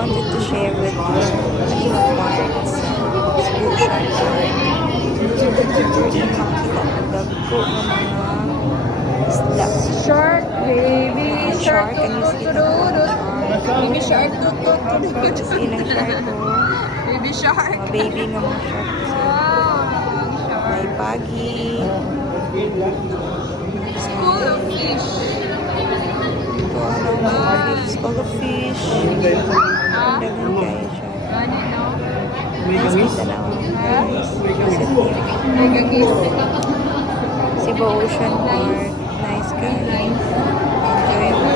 wanted to share with you Kalingap Marts Ocean Park. Hindi makita ng dagko ng mga isda. Shark, baby Shark, shark, can you see the shark? baby shark, Kasi ng shark ko. baby shark. Mga baby nga mga shark. Wow, May pagi. school of fish. Ito ano, mga fish. School of fish. Ah, Dagan kayo siya. ano no? Nice kita lang. Guys. Visit niyo. Nagagis. Cebu Ocean Park. Nice guys. Enjoy mo.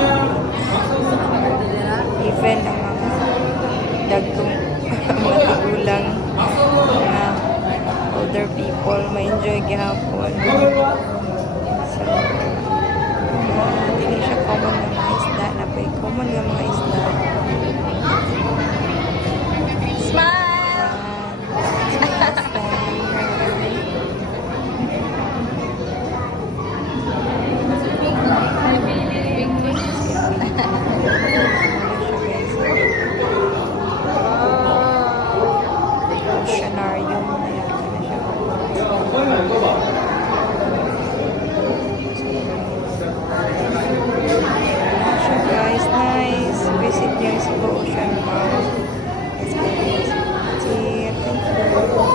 Even ang mga dagkong mga tigulang mga older people may enjoy gihapon. So, hindi siya common ng mga isda. Napay common ng mga isda. Smile! Last time. Oceanarium na yata na siya. Siya guys, nice. Visit niyo sa Ocean Park. Let's go. See you. Thank you.